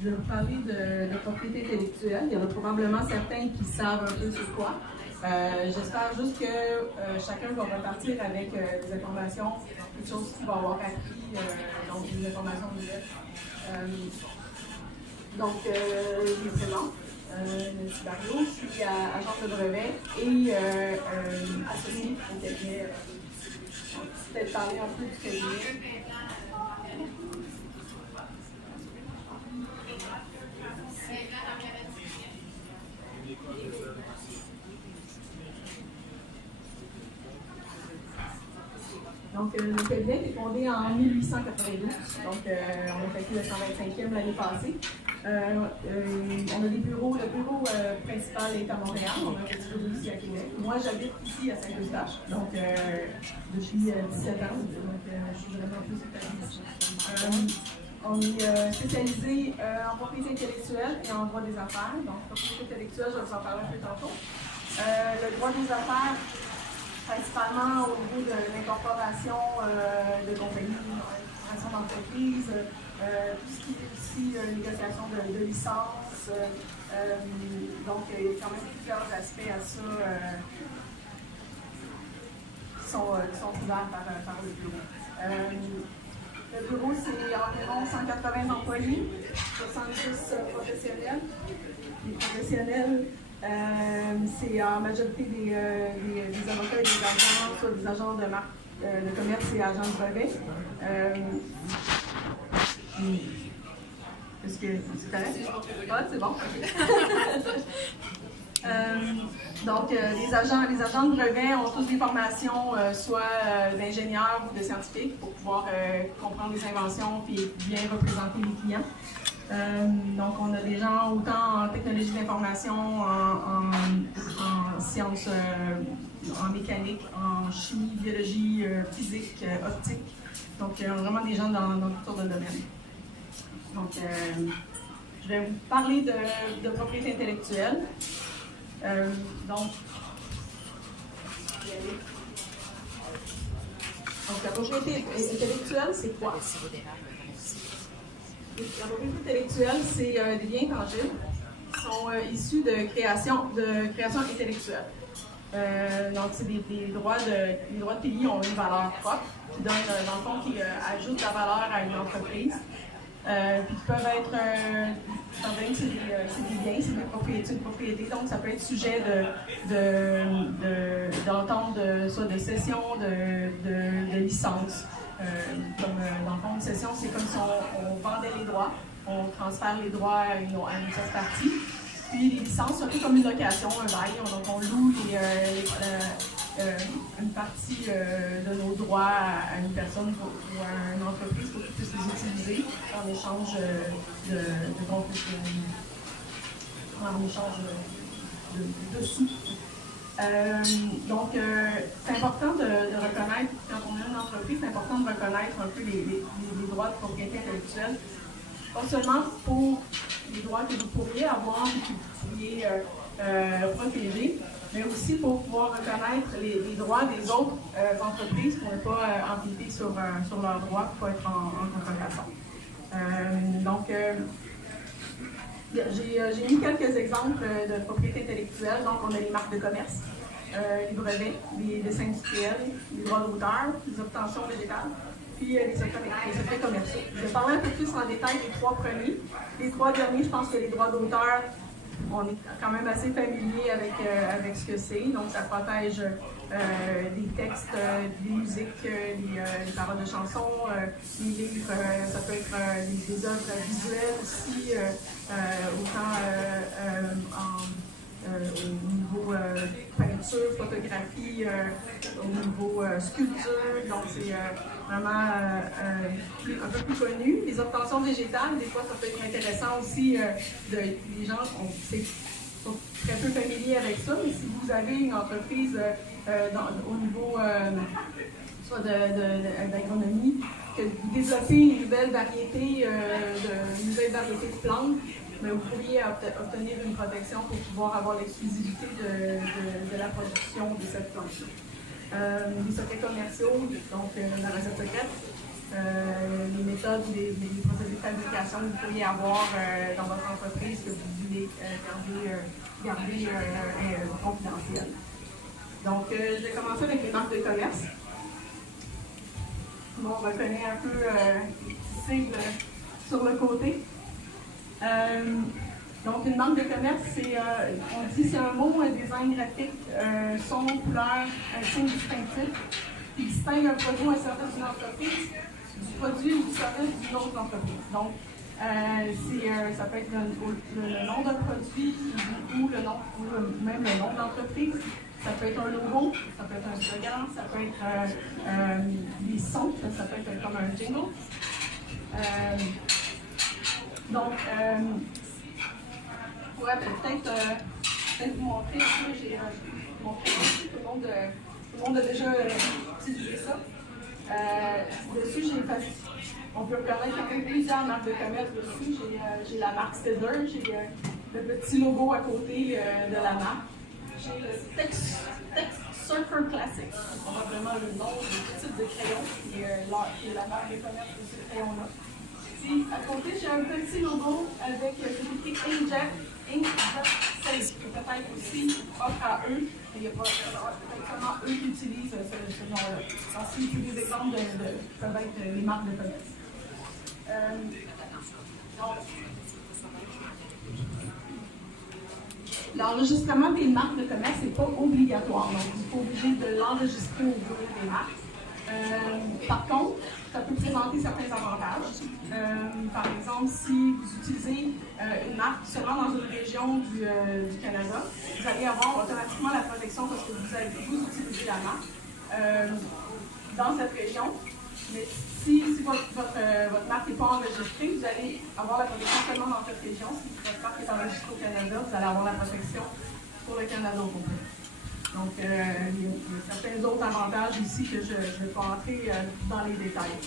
Je vais vous parler de propriété intellectuelle. Il y en a probablement certains qui savent un peu c'est quoi. J'espère juste que chacun va repartir avec des informations, quelque chose qu'il va avoir appris, donc des informations nouvelles. Je me présente. Je suis Mario, je suis agente de brevet et associée au cabinet. Peut-être parler un peu du cabinet. Donc, le cabinet est fondé en 1892, donc on a fêté le 125e l'année passée. On a des bureaux, le bureau principal est à Montréal, on a un petit bureau ici à Québec. Moi, j'habite ici à Saint-Eustache, donc depuis 17 ans, donc je suis vraiment plus établie. On est spécialisé en propriété intellectuelle et en droit des affaires. Donc, propriété intellectuelle, je vais vous en parler un peu tantôt. Le droit des affaires, principalement au niveau de l'incorporation de compagnies, l'incorporation d'entreprises, tout ce qui est aussi négociation de licences. Donc, il y a quand même plusieurs aspects à ça qui sont couverts par le bureau. Le bureau, c'est environ 180 employés, 70 professionnels. Les professionnels, c'est en majorité des avocats et des agents, soit des agents de marque de commerce et agents de brevet. Est-ce que c'est correct? Ah, c'est bon. Donc, les agents de brevet ont tous des formations, soit d'ingénieurs ou de scientifiques, pour pouvoir comprendre les inventions et bien représenter les clients. Donc, on a des gens autant en technologie d'information, en sciences, en mécanique, en chimie, biologie, physique, optique. Donc, vraiment des gens dans toutes sortes de domaines. Donc, je vais vous parler de propriété intellectuelle. Donc, la propriété intellectuelle, c'est quoi? La propriété intellectuelle, c'est des biens tangibles qui sont issus de création intellectuelle. Donc, c'est les droits de pays ont une valeur propre, qui donne, dans le fond, qui ajoute la valeur à une entreprise. Puis qui peuvent être, c'est des biens, c'est une propriété, donc ça peut être sujet d'entente, soit de cession, de licence. Comme dans le fond, une cession, c'est comme si on vendait les droits, on transfère les droits à une tierce partie. Puis les licences, c'est un peu comme une location, un bail, donc on loue une partie de nos droits à une personne ou à une entreprise pour qu'ils puissent les utiliser en échange de sous. Donc, c'est important de reconnaître, quand on a une entreprise, c'est important de reconnaître un peu les droits de propriété intellectuelle. Pas seulement pour les droits que vous pourriez avoir et que vous pourriez protéger, mais aussi pour pouvoir reconnaître les droits des autres entreprises pour ne pas empiéter sur leurs droits, pour ne pas être en contrefaçon. J'ai mis quelques exemples de propriété intellectuelle. Donc, on a les marques de commerce, les brevets, les dessins industriels, les droits d'auteur, les obtentions végétales, puis les secrets commerciaux. Je vais parler un peu plus en détail des trois premiers. Les trois derniers, je pense que les droits d'auteur, on est quand même assez familier avec ce que c'est. Donc, ça protège des textes, des musiques, les paroles de chansons, les livres, ça peut être des œuvres visuelles aussi, autant au niveau peinture, photographie, au niveau sculpture. Donc, c'est vraiment un peu plus connu. Les obtentions végétales, des fois, ça peut être intéressant aussi. Les gens sont très peu familiers avec ça, mais si vous avez une entreprise au niveau soit d'agronomie, que vous développez une nouvelle variété de plantes, mais vous pourriez obtenir une protection pour pouvoir avoir l'exclusivité de la production de cette plante-là. Les secrets commerciaux, donc la recette secrète, les méthodes, les procédés de fabrication que vous pourriez avoir dans votre entreprise que vous voulez garder confidentielles. Donc, je vais commencer avec les marques de commerce. Bon, on reconnaît un peu les petits sigles sur le côté. Donc, une marque de commerce, on dit c'est un mot, un design graphique, son, couleur, un signe distinctif qui distingue un produit ou un service d'une entreprise du produit ou du service d'une autre entreprise. Donc, ça peut être le nom d'un produit ou même le nom de l'entreprise. Ça peut être un logo, ça peut être un slogan, ça peut être des sons, ça peut être comme un jingle. Donc, je pourrais peut-être vous montrer un peu, j'ai montré ici, tout le monde a déjà utilisé ça. Dessus, on peut reconnaître quand même plusieurs marques de commerce dessus. J'ai la marque Steller, j'ai le petit logo à côté de la marque. J'ai le Tex Surfer Classic. On a vraiment le nom du type de crayon qui est la marque de commerce de ce crayon-là. Puis à côté, j'ai un petit logo avec écrit Inkjet Safe, qui peut-être aussi offre à eux. Il n'y a pas seulement eux qui utilisent ce nom-là. Donc, si c'est des exemples peuvent être les marques de commerce. L'enregistrement des marques de commerce n'est pas obligatoire, donc vous n'êtes pas obligé de l'enregistrer au bureau des marques. Par contre, ça peut présenter certains avantages. Par exemple, si vous utilisez une marque seulement dans une région du Canada, vous allez avoir automatiquement la protection parce que vous utilisez la marque dans cette région. Mais si votre marque n'est pas enregistrée, vous allez avoir la protection seulement dans cette région. Si votre marque est enregistrée au Canada, vous allez avoir la protection pour le Canada au complet. Donc, il y a certains autres avantages ici que je ne vais pas entrer dans les détails.